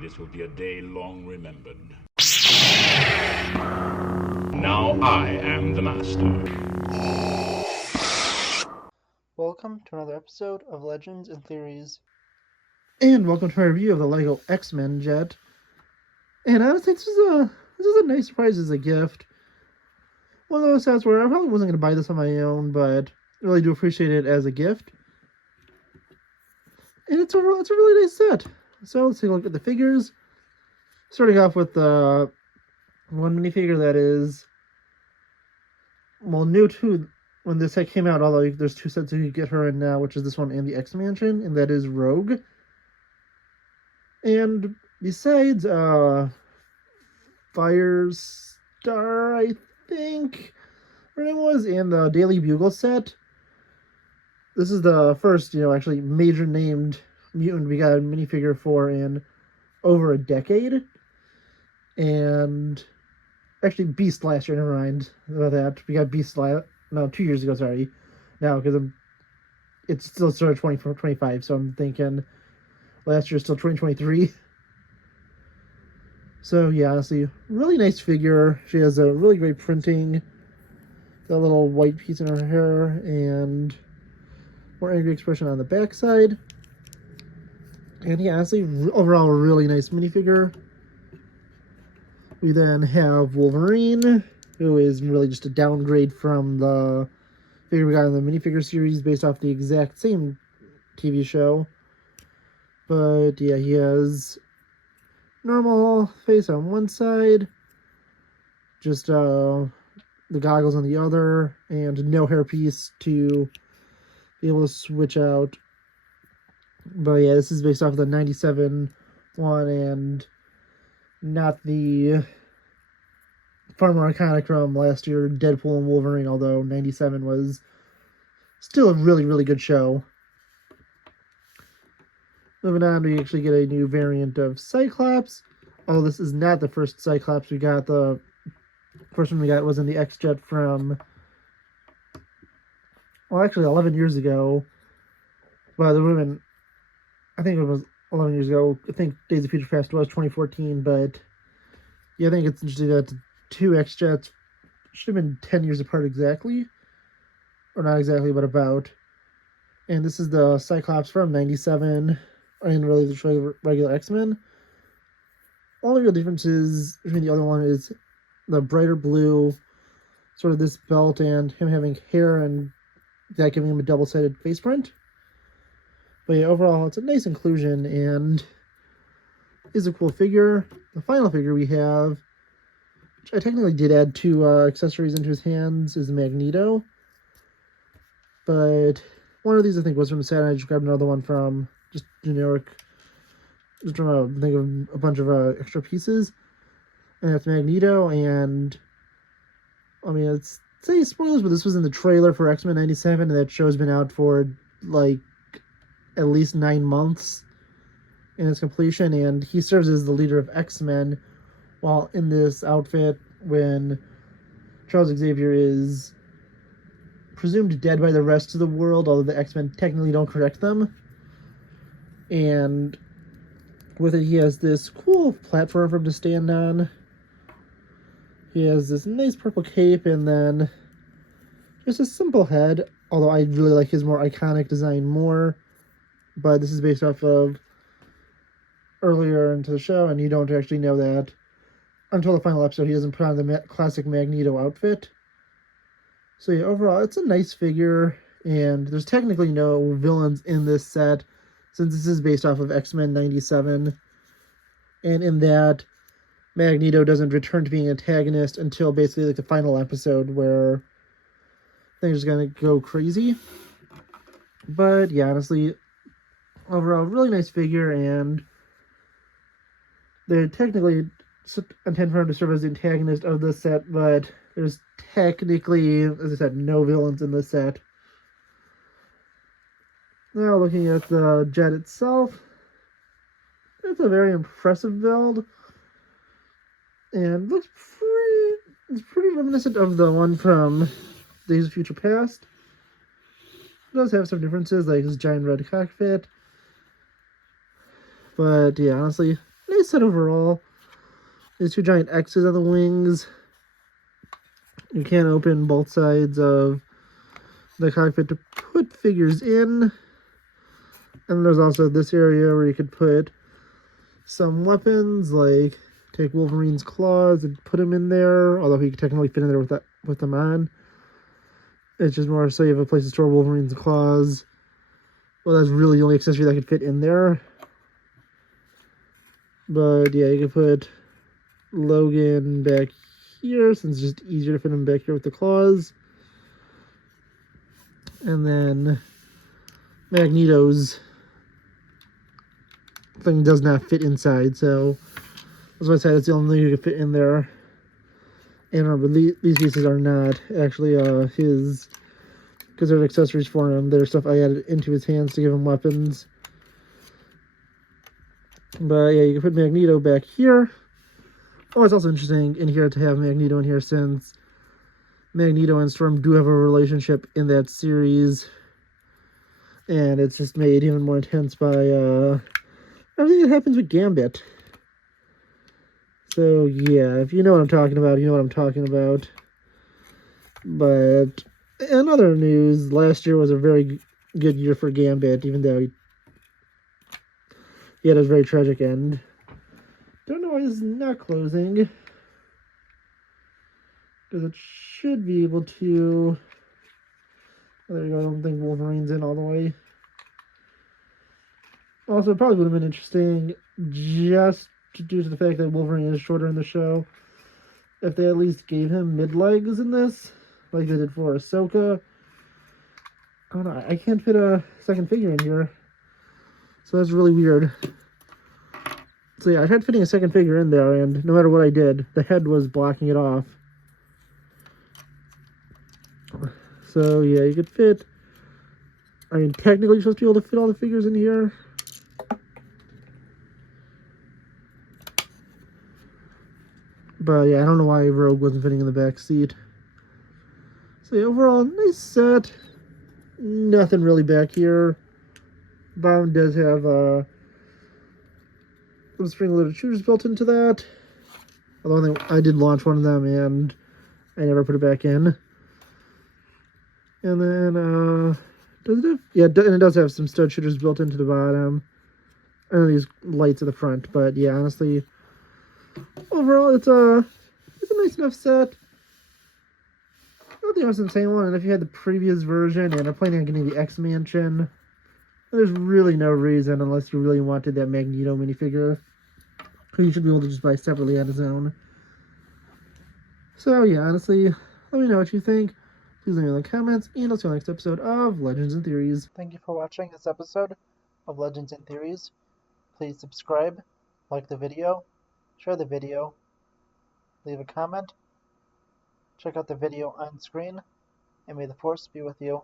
This will be a day long remembered. Now I am the master. Welcome to another episode of Legends and Theories. And welcome to my review of the LEGO X-Men jet. And honestly, this is a nice surprise as a gift. One of those sets where I probably wasn't going to buy this on my own, but really do appreciate it as a gift. And it's a really nice set. So let's take a look at the figures. Starting off with the one minifigure that is, well, new to when this set came out, although there's two sets you could get her in now, which is this one and the X-Mansion, and that is Rogue. And besides, Firestar, I think her name was, and the Daily Bugle set. This is the first, actually major named mutant we got a minifigure for in over a decade. And actually, Beast last year, never mind about that. We got Beast 2 years ago, sorry. Now, because it's still started 2025, so I'm thinking last year, still 2023. So, yeah, honestly, really nice figure. She has a really great printing. Got a little white piece in her hair and more angry expression on the backside. And, yeah, honestly, overall, a really nice minifigure. We then have Wolverine, who is really just a downgrade from the figure we got in the minifigure series based off the exact same TV show. But, yeah, he has normal face on one side, just the goggles on the other, and no hairpiece to be able to switch out. But yeah, this is based off the 97 one and not the far more iconic from last year, Deadpool and Wolverine, although 97 was still a really, really good show. Moving on, we actually get a new variant of Cyclops. Although this is not the first Cyclops we got. The first one we got was in the X-Jet from, well, actually 11 years ago. Well, the women, I think it was 11 years ago. I think Days of Future Past was 2014, but yeah, I think it's interesting that the two X-Jets should have been 10 years apart exactly. Or not exactly, but about. And this is the Cyclops from 97, and really the regular X-Men. Only real differences between the other one is the brighter blue, sort of this belt, and him having hair and that giving him a double-sided face print. But yeah, overall, it's a nice inclusion and is a cool figure. The final figure we have, which I technically did add two accessories into his hands, is Magneto. But one of these I think was from the set, and I just grabbed another one from just generic, just trying to think of a bunch of extra pieces. And that's Magneto, and I mean, it's say spoilers, but this was in the trailer for X-Men 97, and that show's been out for like at least 9 months in its completion, and he serves as the leader of X-Men while in this outfit when Charles Xavier is presumed dead by the rest of the world, although the X-Men technically don't correct them. And with it, he has this cool platform for him to stand on. He has this nice purple cape and then just a simple head, although I really like his more iconic design more. But this is based off of earlier into the show, and you don't actually know that until the final episode. He doesn't put on the classic Magneto outfit. So yeah, overall, it's a nice figure, and there's technically no villains in this set, since this is based off of X-Men 97. And in that, Magneto doesn't return to being an antagonist until basically like the final episode, where things are going to go crazy. But yeah, honestly, overall, really nice figure, and they technically intend for him to serve as the antagonist of the set, but there's technically, as I said, no villains in this set. Now, looking at the jet itself, it's a very impressive build, and it's pretty reminiscent of the one from Days of Future Past. It does have some differences, like this giant red cockpit, but yeah, honestly, nice set overall. There's 2 giant X's on the wings. You can open both sides of the cockpit to put figures in. And there's also this area where you could put some weapons, like take Wolverine's claws and put them in there, although he could technically fit in there with them on. It's just more so you have a place to store Wolverine's claws. Well, that's really the only accessory that could fit in there. But yeah, you could put Logan back here, since it's just easier to fit him back here with the claws. And then Magneto's thing does not fit inside, so that's why I said it's the only thing you can fit in there. And remember, these pieces are not actually his, because they're accessories for him. They're stuff I added into his hands to give him weapons. But yeah, you can put Magneto back here. Oh, it's also interesting in here to have Magneto in here, since Magneto and Storm do have a relationship in that series. And it's just made even more intense by everything that happens with Gambit. So yeah, if you know what I'm talking about, you know what I'm talking about. But in other news, last year was a very good year for Gambit, even though he had a very tragic end. Don't know why this is not closing, because it should be able to. Oh, there you go. I don't think Wolverine's in all the way. Also, it probably would have been interesting, just due to the fact that Wolverine is shorter in the show, if they at least gave him mid-legs in this, like they did for Ahsoka. Oh no, I can't fit a second figure in here, so that's really weird. So yeah, I tried fitting a second figure in there, and no matter what I did, the head was blocking it off. So yeah, you could fit. I mean, technically you're supposed to be able to fit all the figures in here. But yeah, I don't know why Rogue wasn't fitting in the back seat. So yeah, overall, nice set. Nothing really back here. Bottom does have some spring-loaded shooters built into that. Although I did launch one of them and I never put it back in. And then, does it have? Yeah, and it does have some stud shooters built into the bottom. And these lights at the front. But yeah, honestly, overall, it's a nice enough set. Not the most insane one, and if you had the previous version and are planning on getting the X-Mansion, there's really no reason, unless you really wanted that Magneto minifigure, who you should be able to just buy separately on his own. So yeah, honestly, let me know what you think. Please leave me in the comments, and I'll see you on the next episode of Legends and Theories. Thank you for watching this episode of Legends and Theories. Please subscribe, like the video, share the video, leave a comment, check out the video on screen, and may the Force be with you.